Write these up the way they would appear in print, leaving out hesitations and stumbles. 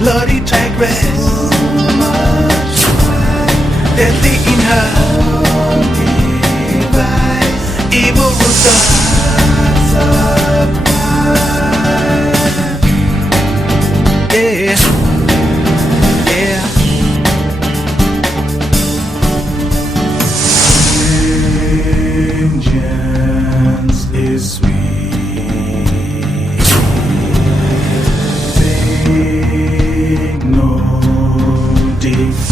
bloody tigress, deadly in her evil rooster. Yeah, yeah. Vengeance is sweet. Take no defeat.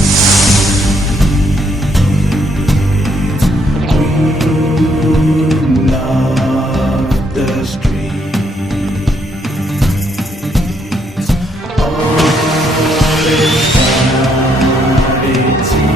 Queen of the streets. All is vanity.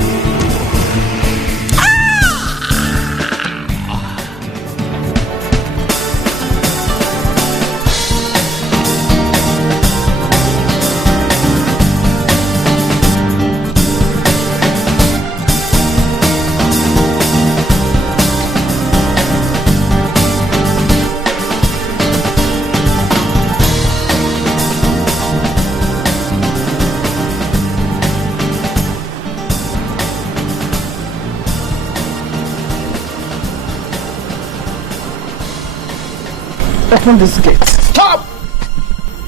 Open this gate. Stop!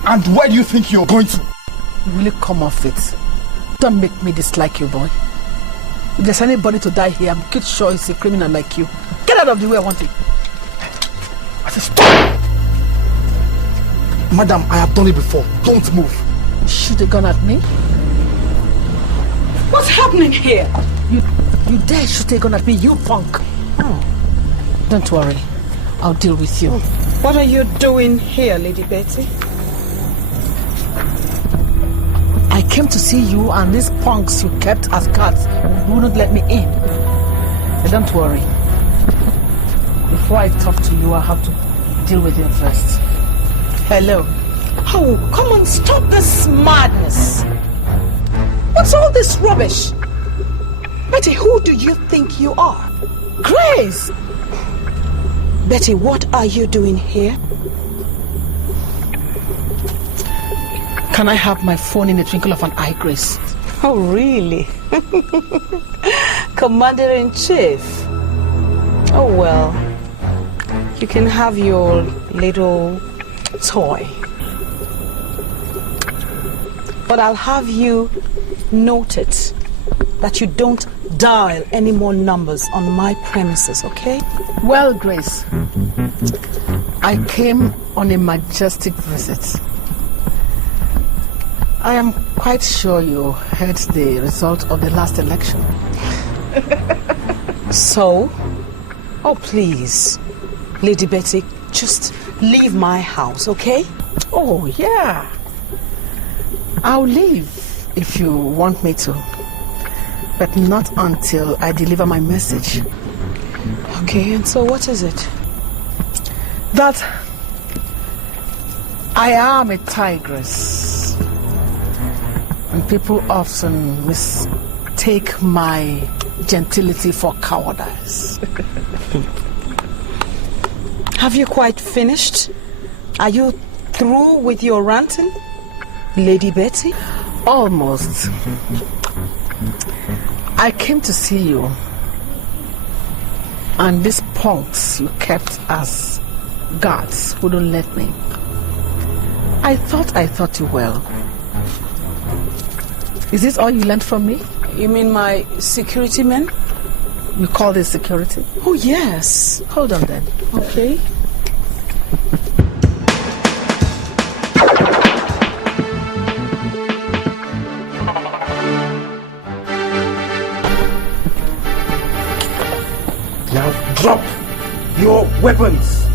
And where do you think you're going to? Will you come off it? Don't make me dislike you, boy. If there's anybody to die here, I'm quite sure it's a criminal like you. Get out of the way, I want it. I said stop! Madam, I have done it before. Don't move. You shoot a gun at me? What's happening here? You dare shoot a gun at me, you punk. Oh. Don't worry. I'll deal with you. What are you doing here, Lady Betty? I came to see you and these punks you kept as guards wouldn't let me in. But don't worry. Before I talk to you, I have to deal with you first. Hello. Oh, come on, stop this madness. What's all this rubbish? Betty, who do you think you are? Grace! Betty, what are you doing here? Can I have my phone in the twinkle of an eye, Grace? Oh, really? Commander-in-Chief. Oh, well. You can have your little toy. But I'll have you note it that you don't dial any more numbers on my premises, okay? Well, Grace, I came on a majestic visit. I am quite sure you heard the result of the last election. So? Oh, please, Lady Betty, just leave my house, okay? Oh, yeah. I'll leave if you want me to. But not until I deliver my message. Okay, and so what is it? That I am a tigress. And people often mistake my gentility for cowardice. Have you quite finished? Are you through with your ranting, Lady Betty? Almost. I came to see you, and these punks you kept as guards wouldn't let me. I thought you well. Is this all you learned from me? You mean my security men? You call this security? Oh, yes. Hold on then. Okay. Now drop your weapons.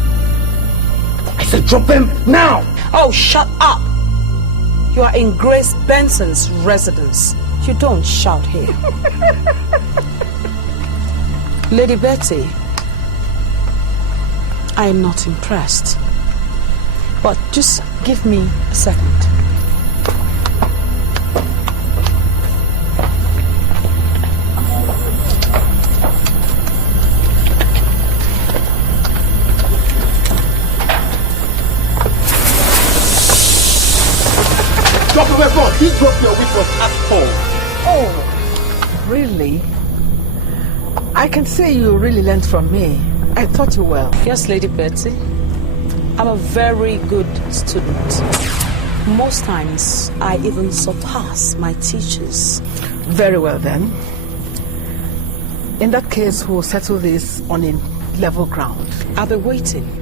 I said drop them now. Oh, shut up. You are in Grace Benson's residence. You don't shout here. Lady Betty, I am not impressed. But just give me a second. Drop the weapon! He dropped your weapon, asshole! Oh, really? I can say you really learned from me. I taught you well. Yes, Lady Betty. I'm a very good student. Most times, I even surpass my teachers. Very well then. In that case, we'll settle this on a level ground. I'll be waiting.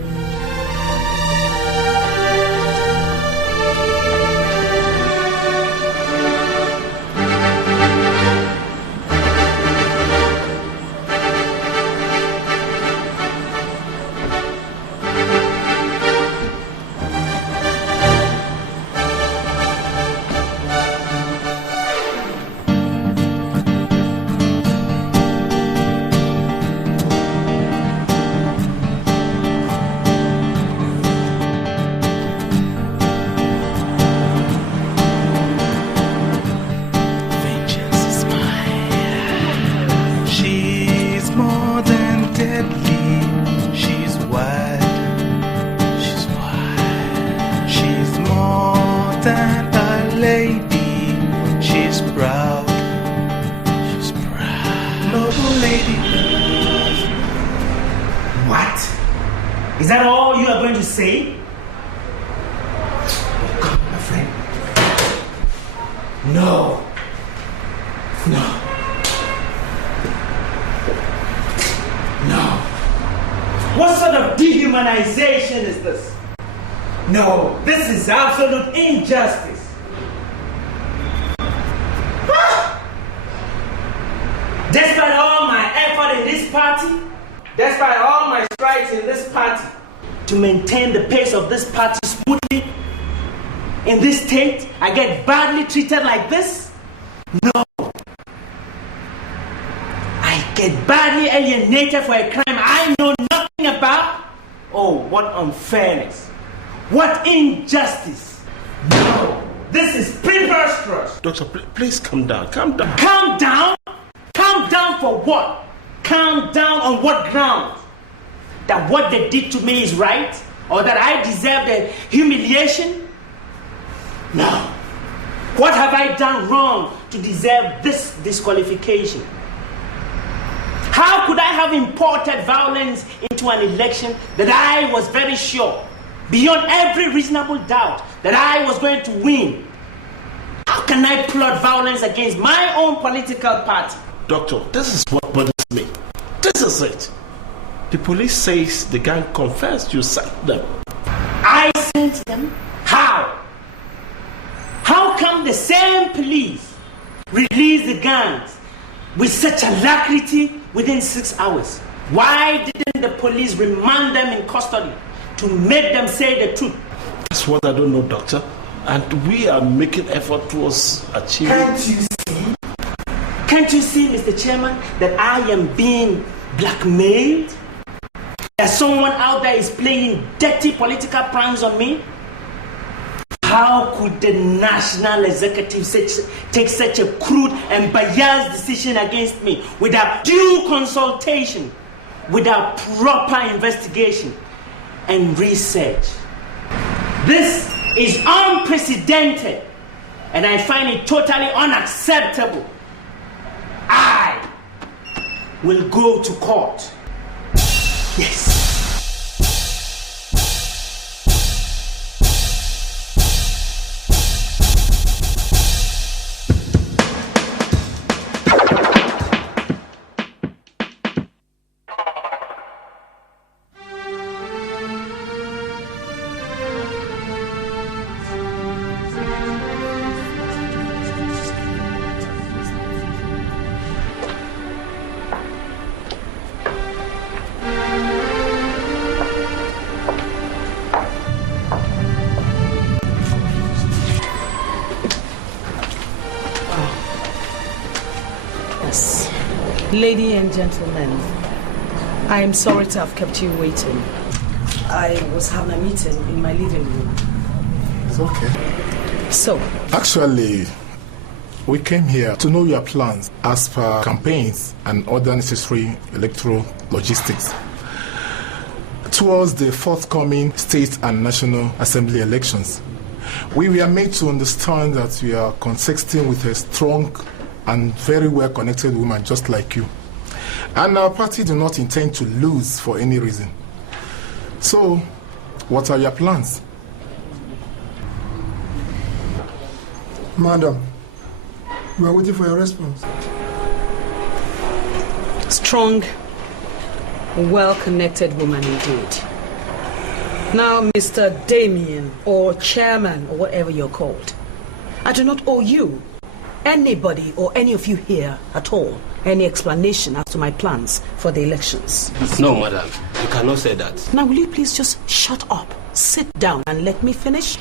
Is that all you are going to say? Oh, come, my friend. No. No. No. What sort of dehumanization is this? No, this is absolute injustice. Ah! Despite all my effort in this party, despite all my strides in this party, to maintain the pace of this party smoothly, in this state, I get badly treated like this? No. I get badly alienated for a crime I know nothing about? Oh, what unfairness. What injustice. No. This is preposterous. Doctor, please calm down. Calm down. Calm down? Calm down for what? Calm down on what grounds? That what they did to me is right? Or that I deserve the humiliation? No. What have I done wrong to deserve this disqualification? How could I have imported violence into an election that I was very sure, beyond every reasonable doubt, that I was going to win? How can I plot violence against my own political party? Doctor, this is what bothers me. This is it. The police says the gang confessed you sent them. I sent them? How? How come the same police released the gangs with such alacrity within 6 hours? Why didn't the police remand them in custody to make them say the truth? That's what I don't know, doctor. And we are making effort towards achieving... Can't you see? Can't you see, Mr. Chairman, that I am being blackmailed? That someone out there is playing dirty political pranks on me? How could the National Executive take such a crude and biased decision against me without due consultation, without proper investigation and research? This is unprecedented, and I find it totally unacceptable. I will go to court. Yes. Ladies and gentlemen, I am sorry to have kept you waiting. I was having a meeting in my living room. It's okay. So? Actually, we came here to know your plans as per campaigns and other necessary electoral logistics towards the forthcoming state and national assembly elections. We were made to understand that we are contesting with a strong and very well-connected woman just like you. And our party do not intend to lose for any reason. So, what are your plans? Madam, we are waiting for your response. Strong, well-connected woman indeed. Now, Mr. Damien, or Chairman, or whatever you're called, I do not owe you, anybody or any of you here at all, any explanation as to my plans for the elections. No, madam, you cannot say that. Now, will you please just shut up, sit down, and let me finish?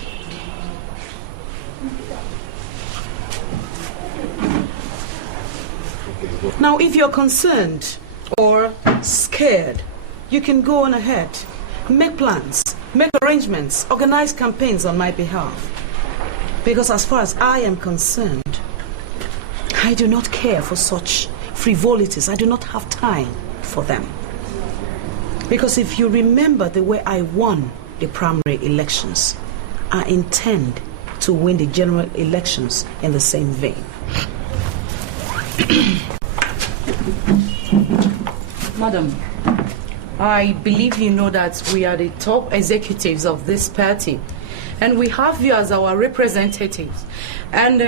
Now, if you're concerned or scared, you can go on ahead. Make plans, make arrangements, organize campaigns on my behalf. Because as far as I am concerned, I do not care for such frivolities. I do not have time for them. Because if you remember the way I won the primary elections, I intend to win the general elections in the same vein. Madam, I believe you know that we are the top executives of this party, and we have you as our representatives. And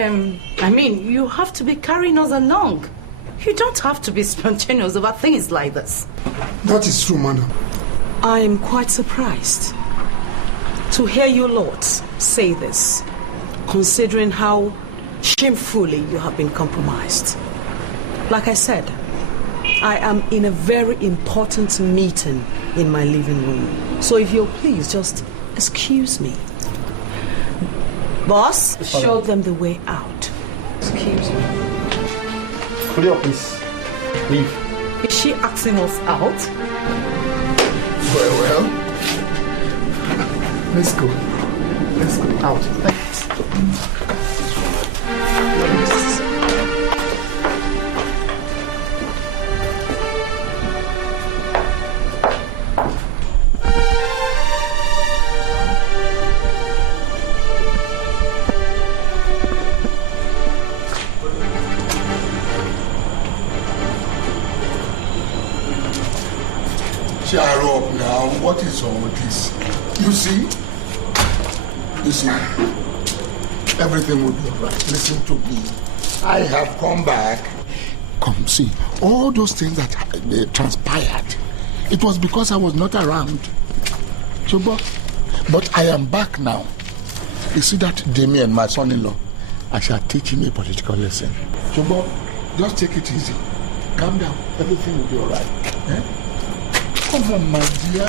I mean, you have to be carrying us along. You don't have to be spontaneous about things like this. That is true, madam. I am quite surprised to hear you lords say this, considering how shamefully you have been compromised. Like I said, I am in a very important meeting in my living room. So if you'll please just excuse me. Boss, show them the way out. Excuse me. Clear, please. Leave. Is she asking us out? Very well. Let's go. Let's go out. Cheer up now. What is all this? You see, everything will be all right. Listen to me. I have come back. Come see, all those things that transpired, it was because I was not around. But I am back now. You see that Damien, my son-in-law, I shall teach him a political lesson. Just take it easy. Calm down. Everything will be all right. Eh? Come on, my dear.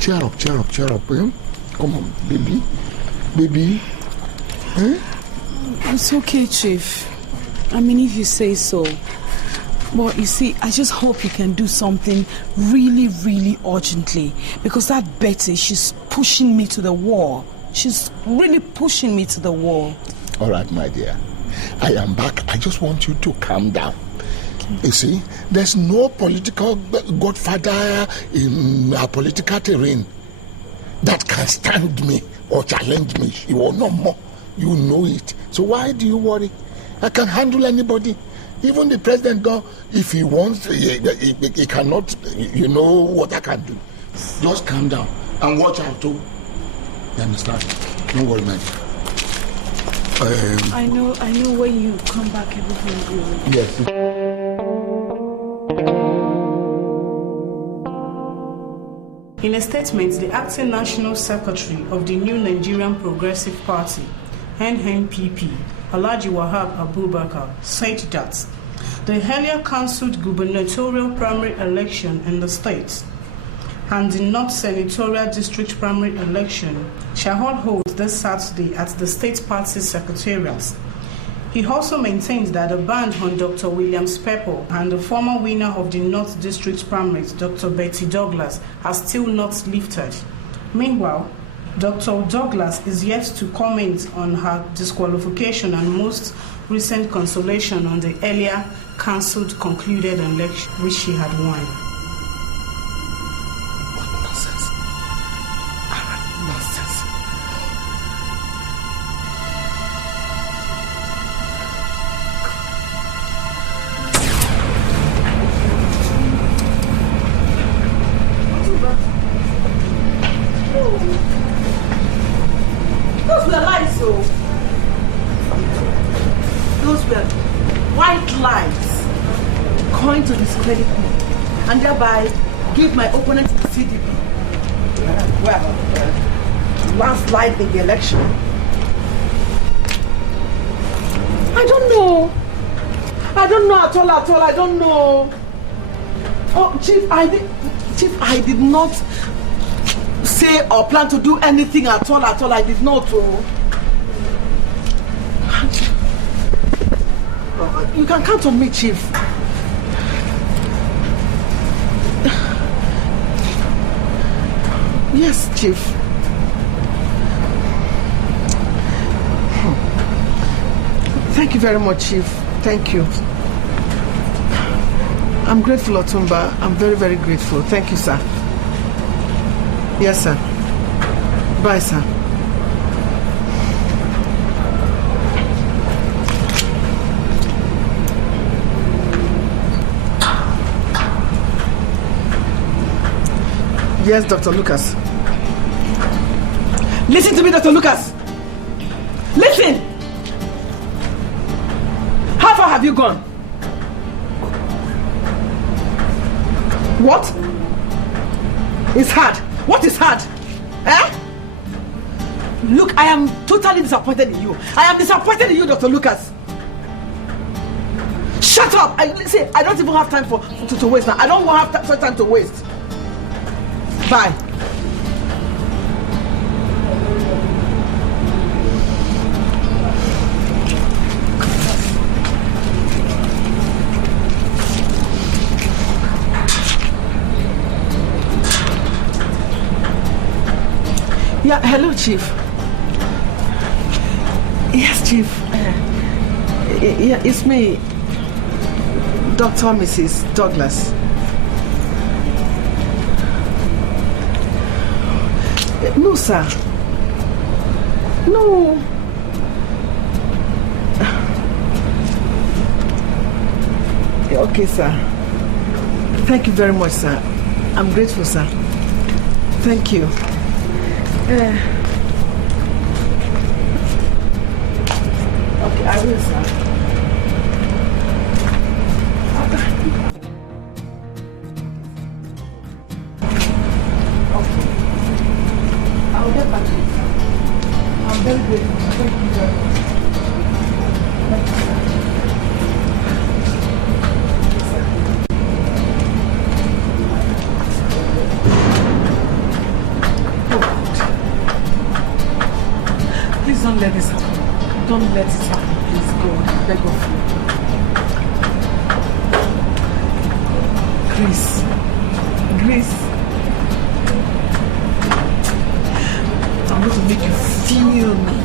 Cheer up. Eh? Come on, baby. Eh? It's okay, Chief. I mean, if you say so. But you see, I just hope you can do something really, really urgently. Because that Betty, she's pushing me to the wall. She's really pushing me to the wall. All right, my dear. I am back. I just want you to calm down. You see, there's no political godfather in our political terrain that can stand me or challenge me. You will no more. You know it. So why do you worry? I can handle anybody. Even the president, if he wants, he cannot. You know what I can do. Just calm down and watch out too. You understand? Don't worry, man. I know when you come back, everything will be. Yes. In a statement, the acting national secretary of the New Nigerian Progressive Party, NNPP, Alhaji Wahab Abubakar, said that the earlier cancelled gubernatorial primary election in the state and the North Senatorial District primary election shall hold this Saturday at the state party secretariat. He also maintained that the ban on Dr. William Pepper and the former winner of the North District primaries, Dr. Betty Douglas, has still not lifted. Meanwhile, Dr. Douglas is yet to comment on her disqualification and most recent consolation on the earlier cancelled concluded election which she had won. What nonsense. white lies going to discredit me and thereby give my opponent the CDP. Landslide in the election. I don't know at all. I don't know. Oh, Chief, I did not say or plan to do anything at all. I did not. You can count on me, Chief. Yes, Chief. Thank you very much, Chief. Thank you. I'm grateful, Otumba. I'm very, very grateful. Thank you, sir. Yes, sir. Bye, sir. Yes, Dr. Lucas. Listen to me, Dr. Lucas. Listen! How far have you gone? What? It's hard. What is hard? Eh? Look, I am totally disappointed in you. I am disappointed in you, Dr. Lucas. Shut up! I don't even have time to waste now. I don't have such time to waste. Bye. Yeah, hello, Chief. Yes, Chief. Yeah, it's me, Dr. Mrs. Douglas. No, sir. No. Okay, sir. Thank you very much, sir. I'm grateful, sir. Thank you. Okay, I will, sir. Okay. I'll get back to you, sir. I'm very grateful. Thank you very much. Thank you, sir. Please don't let this happen. Don't let it happen. Please go. I beg of you. Grace. I'm going to make you feel me.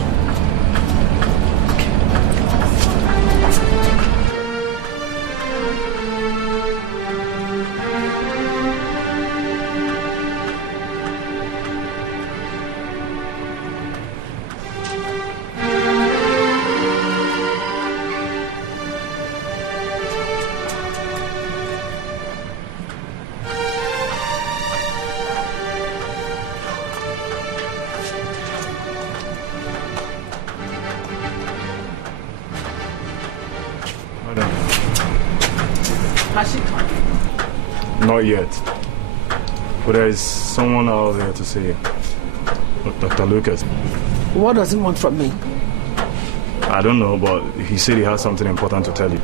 Not yet. But there is someone out there to see you. Dr. Lucas. What does he want from me? I don't know, but he said he has something important to tell you.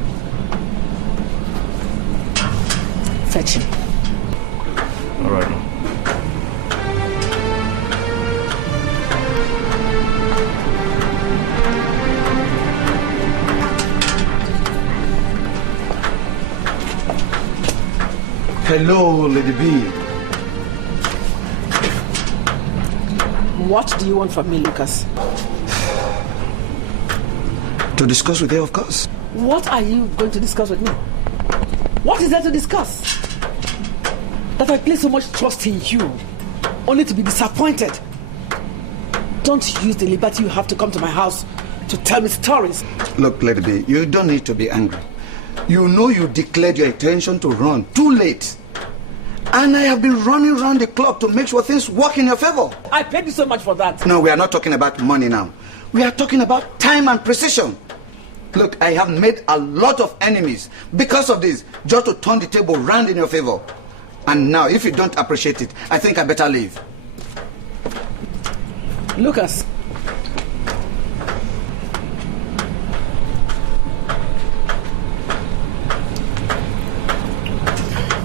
Fetch him. All right. Hello, Lady B. What do you want from me, Lucas? To discuss with you, of course. What are you going to discuss with me? What is there to discuss? That I place so much trust in you, only to be disappointed. Don't use the liberty you have to come to my house to tell me stories. Look, Lady B, you don't need to be angry. You know you declared your intention to run too late. And I have been running around the clock to make sure things work in your favor. I paid you so much for that. No, we are not talking about money now. We are talking about time and precision. Look, I have made a lot of enemies because of this, just to turn the table round in your favor. And now, if you don't appreciate it, I think I better leave. Lucas.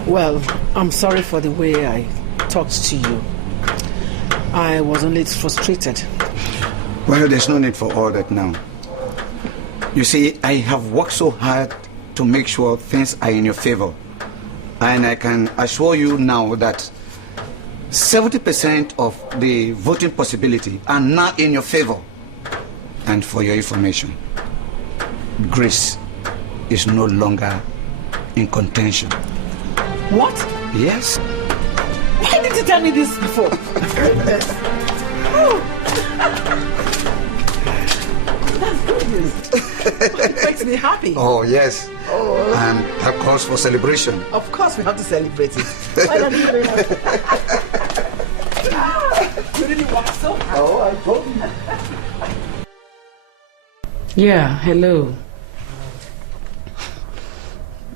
Well, I'm sorry for the way I talked to you. I was only frustrated. Well, there's no need for all that now. You see, I have worked so hard to make sure things are in your favor. And I can assure you now that 70% of the voting possibility are now in your favor. And for your information, Grace is no longer in contention. What? Yes. Why did you tell me this before? That's good news. It makes me happy. Oh, yes. Oh. And that calls for celebration. Of course, we have to celebrate it. Why don't you do that? You really work so hard. Oh, I told you. Yeah, hello.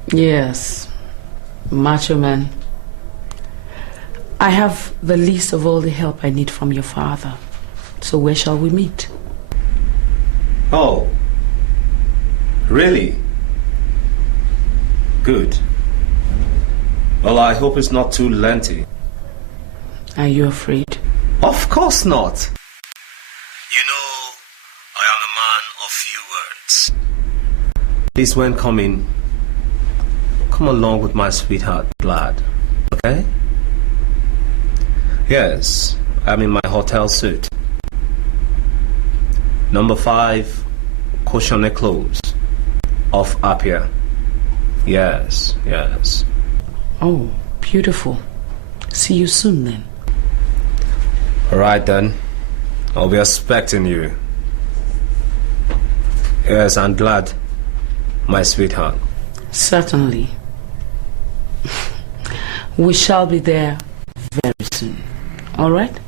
Yes, Macho Man. I have the list of all the help I need from your father. So where shall we meet? Oh, really? Good. Well, I hope it's not too lengthy. Are you afraid? Of course not. You know, I am a man of few words. Please, when coming, come along with my sweetheart, Glad. Okay? Yes, I'm in my hotel suit. Number 5, Koshone Close, off Apia. Yes, yes. Oh, beautiful. See you soon then. Alright then. I'll be expecting you. Yes, I'm glad, my sweetheart. Certainly. We shall be there very soon. Alright?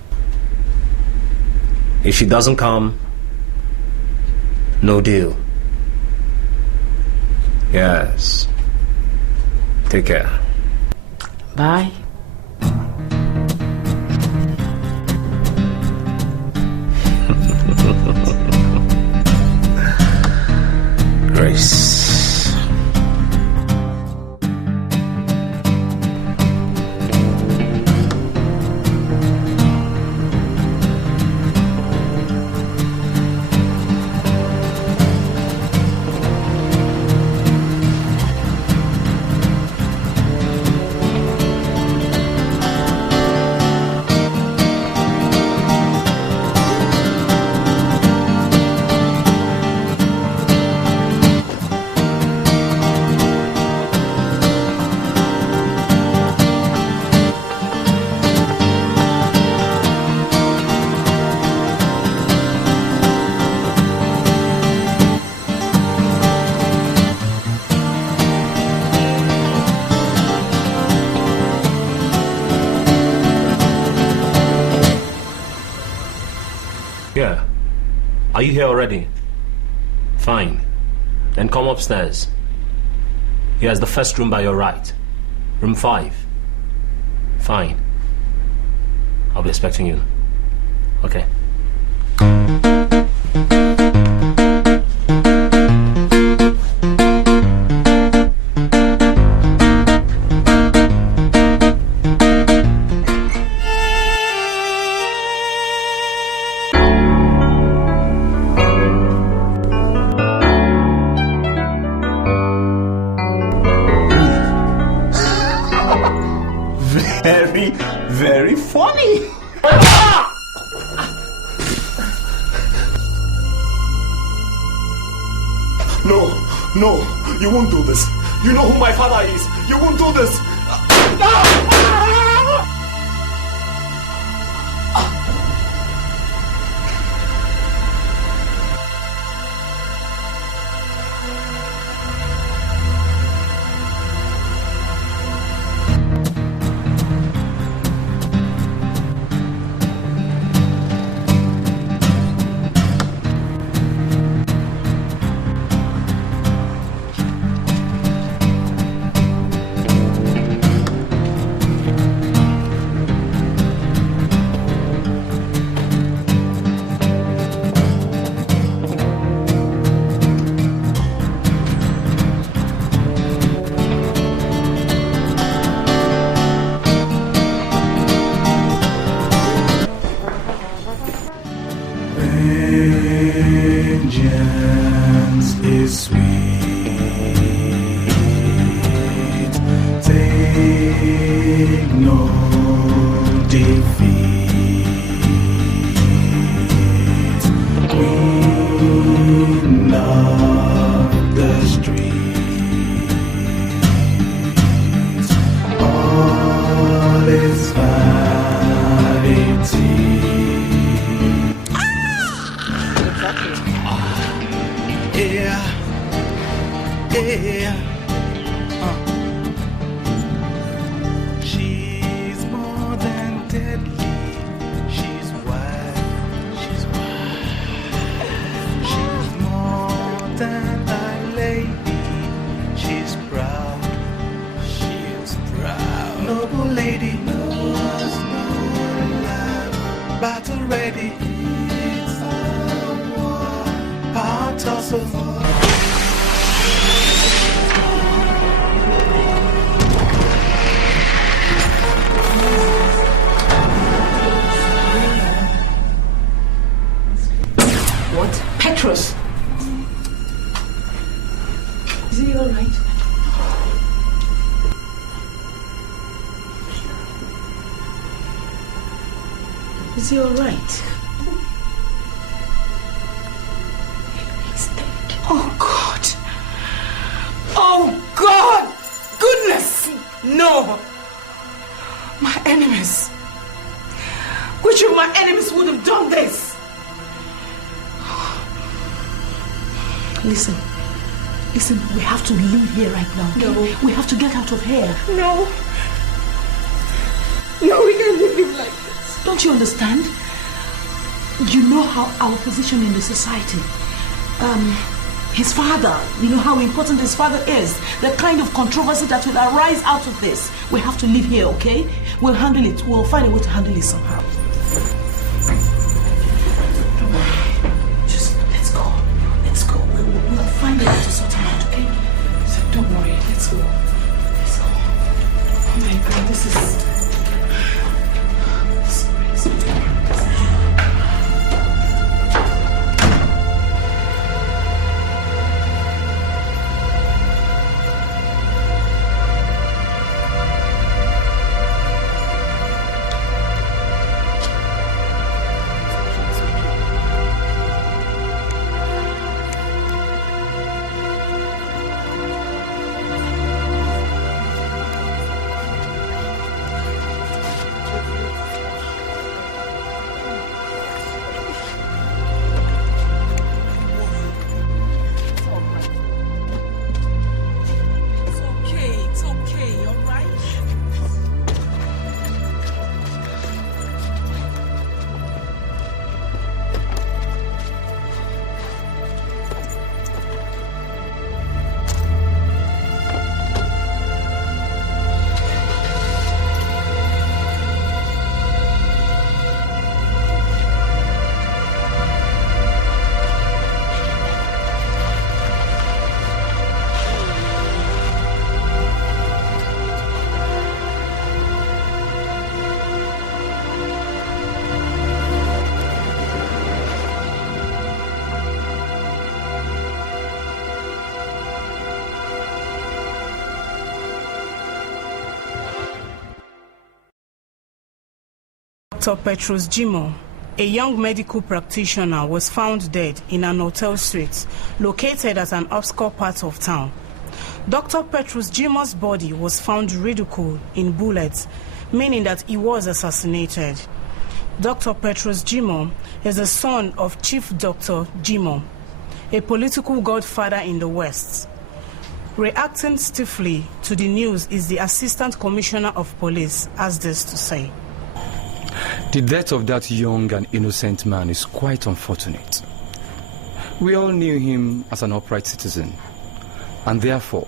If she doesn't come, no deal. Yes. Take care. Bye. Grace. Yeah. Are you here already? Fine. Then come upstairs. Here's the first room by your right. Room 5. Fine. I'll be expecting you. Okay. Very funny. No, you won't do this. You know who my father is. You won't do this. Silence is sweet. Take no defeat. Queen of the streets. All is vanity. Yeah, yeah. She's more than deadly. She's wild. She's wild. She's more than a lady. She's proud. She's proud. Noble lady knows no love. Battle ready. It's a war. Power tussle. What? Petrus! Is he alright? Is he alright? He's dead. Oh God! Oh God! Goodness! No! My enemies! Which of my enemies would have done this? Listen, we have to leave here right now. Okay? No. We have to get out of here. No. No, we can't leave him like this. Don't you understand? You know how our position in the society. His father, you know how important his father is. The kind of controversy that will arise out of this. We have to leave here, okay? We'll handle it. We'll find a way to handle it somehow. We'll find a way to sort him out, okay? So don't worry, let's go. Let's go. Oh my God, this is... Dr. Petrus Jimo, a young medical practitioner, was found dead in an hotel suite located at an obscure part of town. Dr. Petrus Jimo's body was found ridiculed in bullets, meaning that he was assassinated. Dr. Petrus Jimo is the son of Chief Dr. Jimo, a political godfather in the West. Reacting stiffly to the news is the Assistant Commissioner of Police, has this to say. The death of that young and innocent man is quite unfortunate. We all knew him as an upright citizen, and therefore,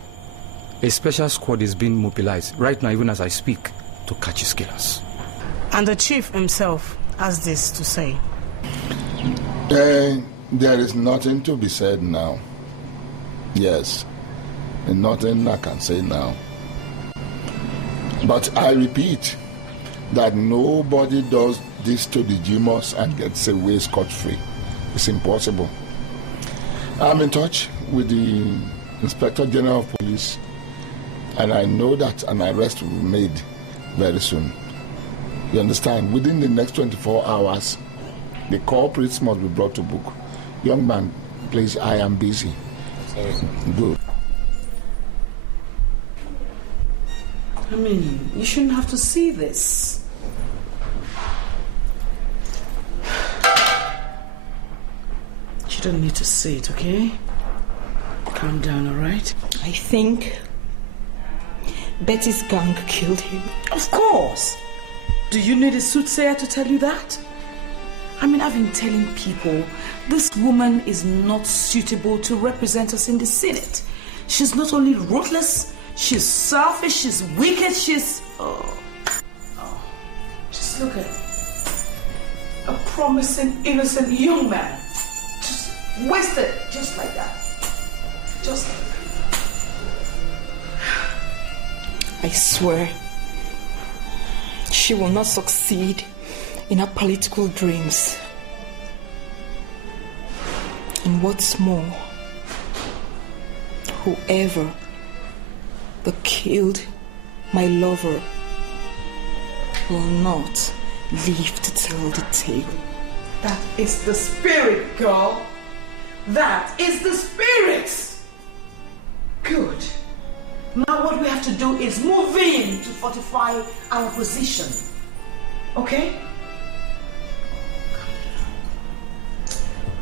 a special squad is being mobilized right now, even as I speak, to catch his killers. And the chief himself has this to say. There is nothing to be said now. Yes, and nothing I can say now. But I repeat that nobody does this to the Jimos and gets away scot-free. It's impossible. I'm in touch with the Inspector General of Police, and I know that an arrest will be made very soon. You understand? Within the next 24 hours, the culprits must be brought to book. Young man, please, I am busy. Sorry. Good. I mean, you shouldn't have to see this. You don't need to see it, okay? Calm down, all right? I think Betty's gang killed him. Of course. Do you need a soothsayer to tell you that? I mean, I've been telling people this woman is not suitable to represent us in the Senate. She's not only ruthless, she's selfish, she's wicked, she's... Just look at a promising, innocent young man. Just wasted, just like that. Just like that. I swear, she will not succeed in her political dreams. And what's more, whoever that killed my lover will not live to tell the tale. That is the spirit, girl. That is the spirit. Good. Now what we have to do is move in to fortify our position. Okay?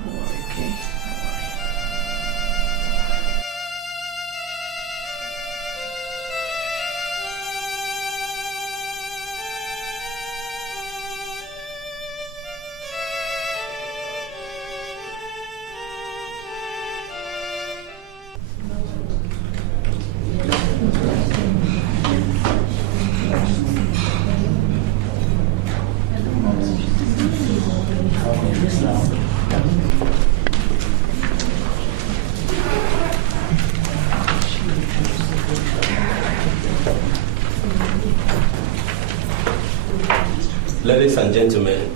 Don't worry, okay? Don't Ladies and gentlemen,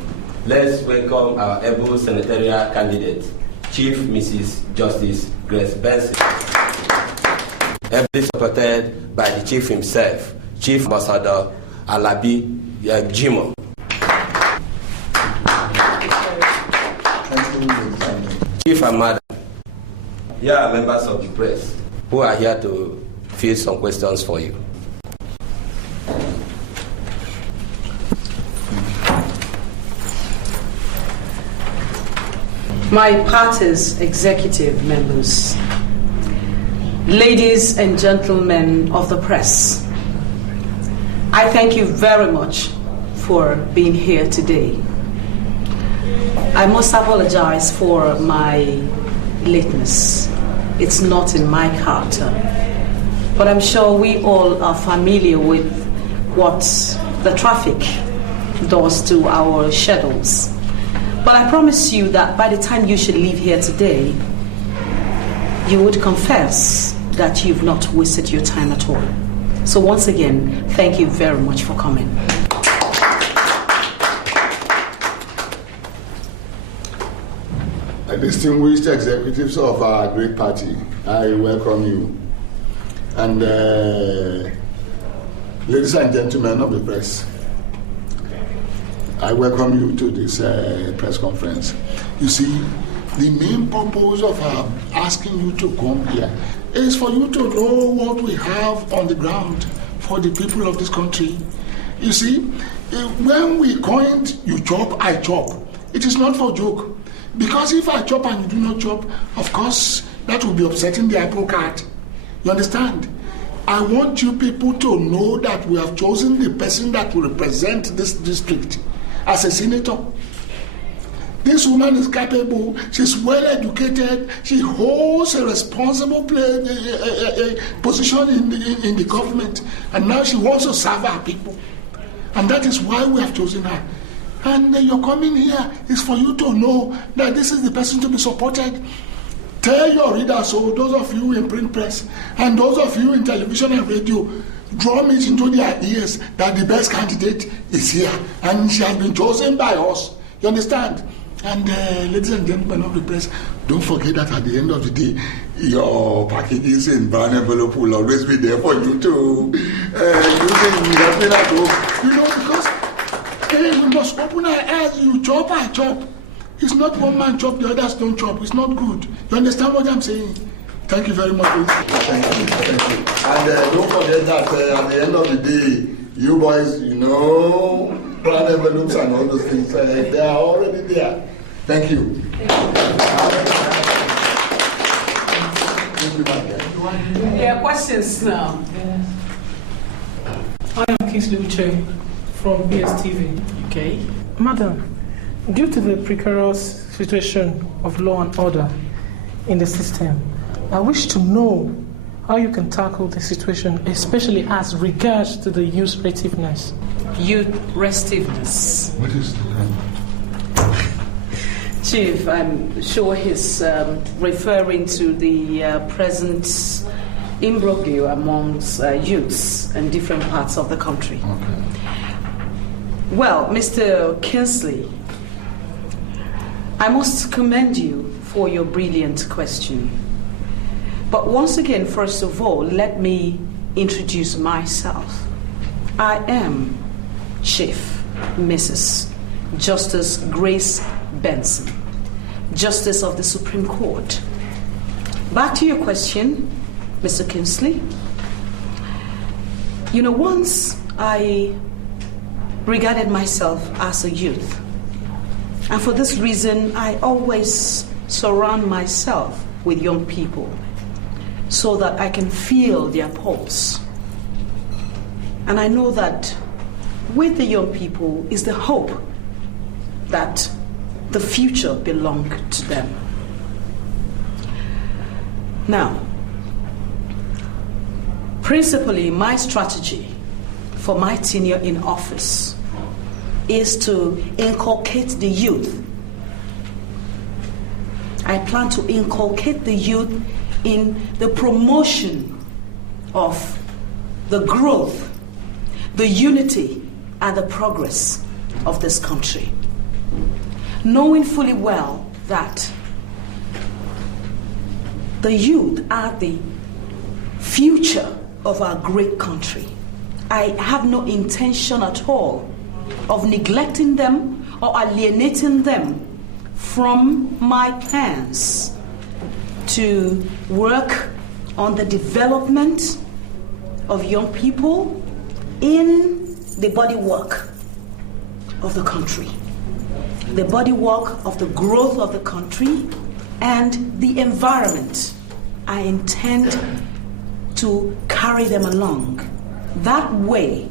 let's welcome our able senatorial candidate, Chief Mrs. Justice Grace Benson, ably supported by the Chief himself, Chief Ambassador Alabi Jimo. Chief and Madam, here are members of the press who are here to field some questions for you. My party's executive members, ladies and gentlemen of the press, I thank you very much for being here today. I must apologize for my lateness. It's not in my character, but I'm sure we all are familiar with what the traffic does to our schedules. But I promise you that by the time you should leave here today, you would confess that you've not wasted your time at all. So once again, thank you very much for coming. Distinguished executives of our great party, I welcome you. And ladies and gentlemen of the press, I welcome you to this press conference. You see, the main purpose of asking you to come here is for you to know what we have on the ground for the people of this country. You see, when we coined you chop, I chop, it is not for joke. Because if I chop and you do not chop, of course, that will be upsetting the apple cart. You understand? I want you people to know that we have chosen the person that will represent this district as a senator. This woman is capable, she's well educated, she holds a responsible position in the government, and now she wants to serve our people. And that is why we have chosen her. And your coming here is for you to know that this is the person to be supported. Tell your readers, so those of you in print press and those of you in television and radio, drum it into their ears that the best candidate is here and she has been chosen by us. You understand? And ladies and gentlemen of the press, Don't forget that at the end of the day, your packages in brown envelope will always be there for you to help me out. You know, because we must open our eyes. You chop, I chop. It's not one man chop, the others don't chop. It's not good. You understand what I'm saying? Thank you very much. Thank you. And don't forget that at the end of the day, you boys, you know, brown envelopes and all those things, they are already there. Thank you. Yeah, questions now. I am Kingsley Uche from BSTV. Okay. Madam, due to the precarious situation of law and order in the system, I wish to know how you can tackle the situation, especially as regards to the youth restiveness. Youth restiveness. What is that? Chief, I'm sure he's referring to the present imbroglio amongst youths in different parts of the country. Okay. Well, Mr. Kingsley, I must commend you for your brilliant question. But once again, first of all, let me introduce myself. I am Chief Mrs. Justice Grace Benson, Justice of the Supreme Court. Back to your question, Mr. Kingsley. You know, once I regarded myself as a youth, and for this reason, I always surround myself with young people so that I can feel their pulse. And I know that with the young people is the hope that the future belongs to them. Now, principally, my strategy for my tenure in office is to inculcate the youth. I plan to inculcate the youth in the promotion of the growth, the unity, and the progress of this country, knowing fully well that the youth are the future of our great country. I have no intention at all of neglecting them or alienating them from my plans to work on the development of young people in the bodywork of the country, the bodywork of the growth of the country and the environment. I intend to carry them along. That way,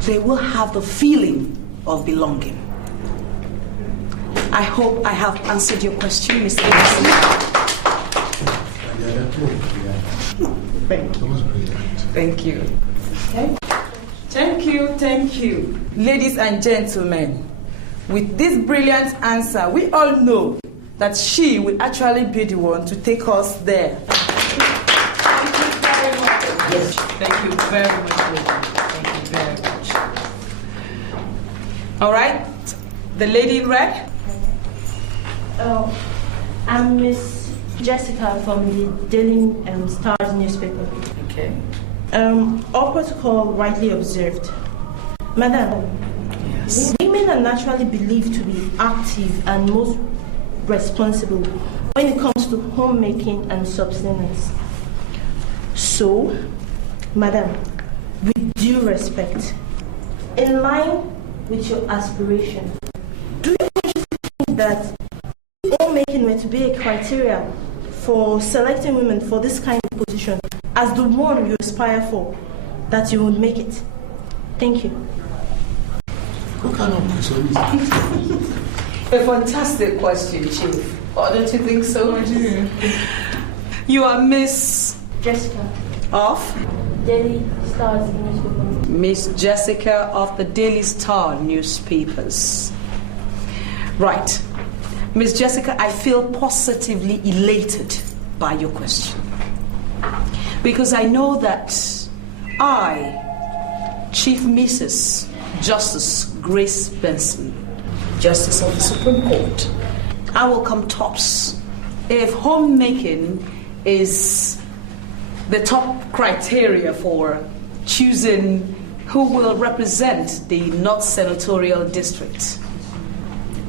they will have the feeling of belonging. I hope I have answered your question, Mr. Benson. Thank you. Thank you. Okay. Thank you. Ladies and gentlemen, with this brilliant answer, we all know that she will actually be the one to take us there. Thank you very much. Yes. Thank you very much, ladies. Thank you very much. All right, the lady in red. I'm Miss Jessica from the Daily Stars newspaper. Okay. All protocol rightly observed. Madam, yes. Women are naturally believed to be active and most responsible when it comes to homemaking and subsistence. So, Madam, with due respect, in line with your aspiration, do you think that homemaking were to be a criteria for selecting women for this kind of position as the one you aspire for, that you would make it? Thank you. What kind of question is that? A fantastic question, Chief. Oh, don't you think so? I do. You are Miss Jessica of Daily Stars newspaper. Miss Jessica of the Daily Star newspapers. Right. Miss Jessica, I feel positively elated by your question, because I know that I, Chief Mrs. Justice Grace Benson, Justice of the Supreme Court, I will come tops if homemaking is the top criteria for choosing who will represent the North Senatorial District,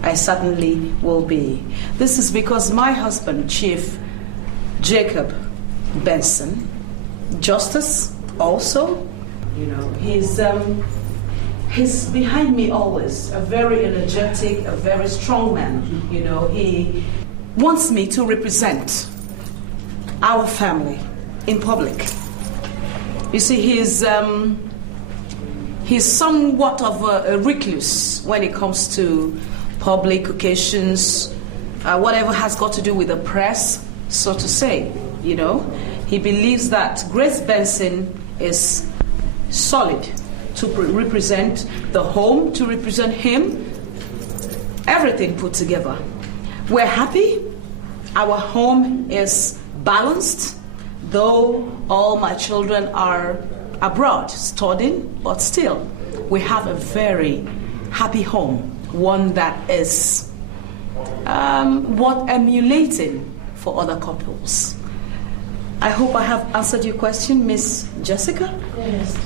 I certainly will be. This is because my husband, Chief Jacob Benson, Justice also, he's behind me always, a very energetic, a very strong man. He wants me to represent our family in public. You see, he's somewhat of a recluse when it comes to public occasions, whatever has got to do with the press, so to say. He believes that Grace Benson is solid to represent the home, to represent him, everything put together. We're happy. Our home is balanced, though all my children are abroad studying, but still, we have a very happy home, one that is worth emulating for other couples. I hope I have answered your question, Miss Jessica. Yes.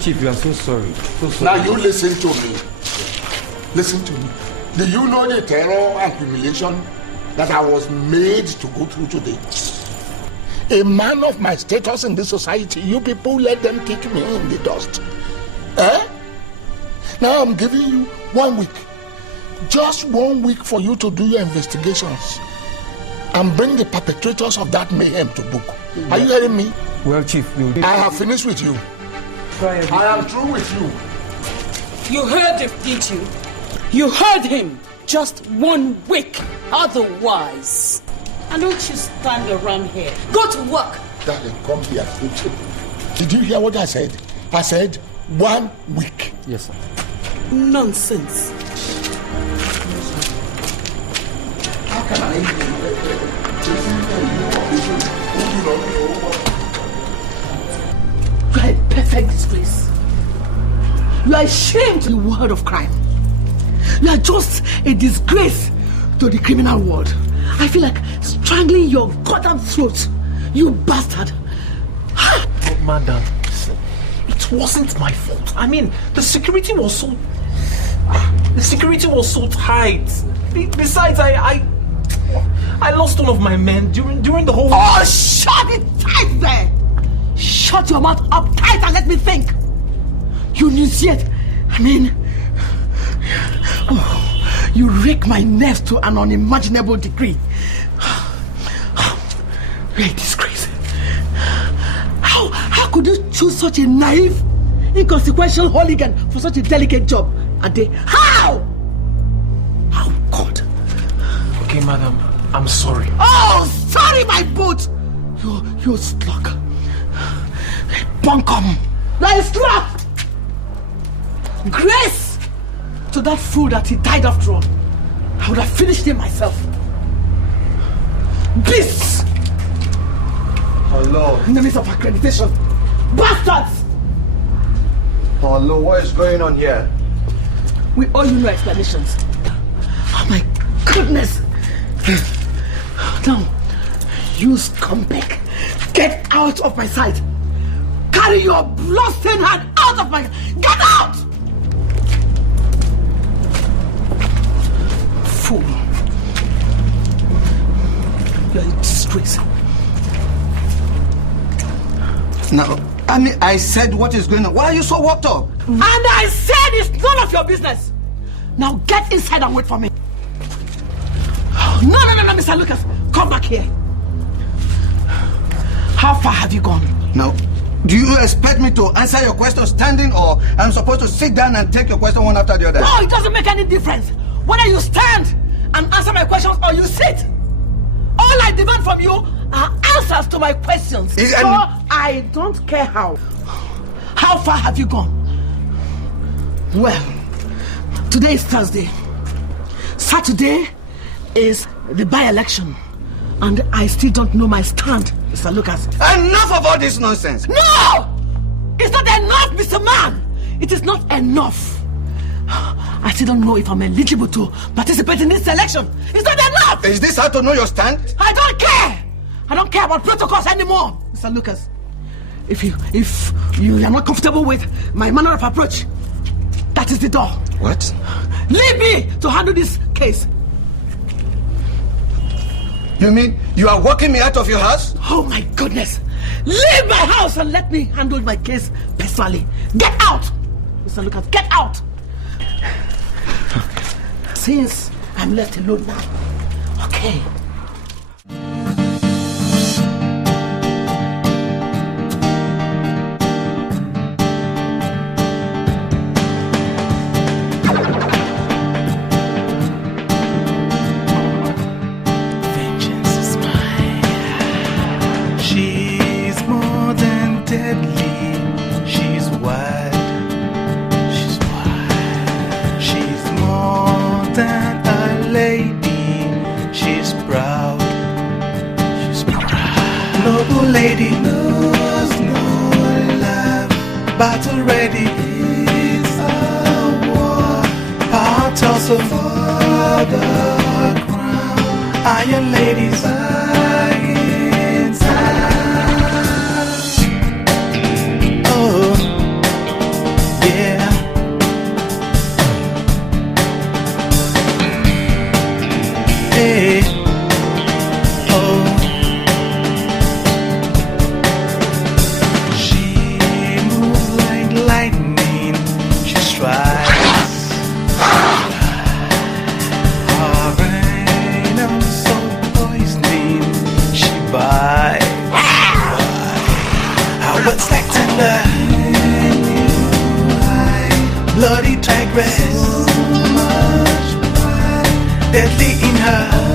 Chief, we are so sorry. Now you listen to me. Listen to me. Do you know the terror and humiliation that I was made to go through today? A man of my status in this society, you people let them kick me in the dust. Now I'm giving you 1 week. Just 1 week for you to do your investigations and bring the perpetrators of that mayhem to book. Are you hearing me? Well, Chief, I have finished with you. I am through with you. You heard him, did you? You heard him. Just 1 week. Otherwise. And don't you stand around here. Go to work. Darling, come here. Did you hear what I said? I said 1 week. Yes, sir. Nonsense. How can I You are a perfect disgrace. You are ashamed to the world of crime. You are just a disgrace to the criminal world. I feel like strangling your goddamn throat, you bastard. Oh, madam, it wasn't my fault. I mean, the security was so tight. Besides, I lost one of my men during the whole... Oh, shut it tight there! Shut your mouth up tight and let me think. You initiate. You rake my nerves to an unimaginable degree. You're a disgrace. How could you choose such a naive, inconsequential hooligan for such a delicate job? Ade, how? Oh, God. Okay, madam, I'm sorry. Oh, sorry, my boot. You slug. Bunkum. Like a slug. Grace to that fool that he died after all. I would have finished him myself. Beasts. Hello. Enemies of accreditation. Bastards. Hello, what is going on here? We owe you no explanations. Oh my goodness. Now, You scumbag! Get out of my sight! Carry your bloodstained hand out of my... Get out! Fool. You're a disgrace. Now, I said what is going on. Why are you so worked up? And I said it's none of your business. Now get inside and wait for me. No, Mr. Lucas. Come back here. How far have you gone? Now, do you expect me to answer your question standing, or I'm supposed to sit down and take your question one after the other? No, it doesn't make any difference. Whether you stand and answer my questions or you sit. All I demand from you are answers to my questions. So I don't care how. How far have you gone? Well, today is Thursday. Saturday is the by-election. And I still don't know my stand, Mr. Lucas. Enough of all this nonsense! No! It's not enough, Mr. Man! It is not enough. I still don't know if I'm eligible to participate in this election. It's not enough! Is this how to know your stand? I don't care! I don't care about protocols anymore, Mr. Lucas. If you are not comfortable with my manner of approach, that is the door. What? Leave me to handle this case. You mean you are walking me out of your house? Oh my goodness! Leave my house and let me handle my case personally. Get out! Mr. Lucas, get out! Since I'm left alone now. Okay. Lady knows no love, battle ready is a war. Power tussle for the crown. Iron ladies are inside. Oh, yeah. Hey. Bloody tigress, so much pride, deadly in her.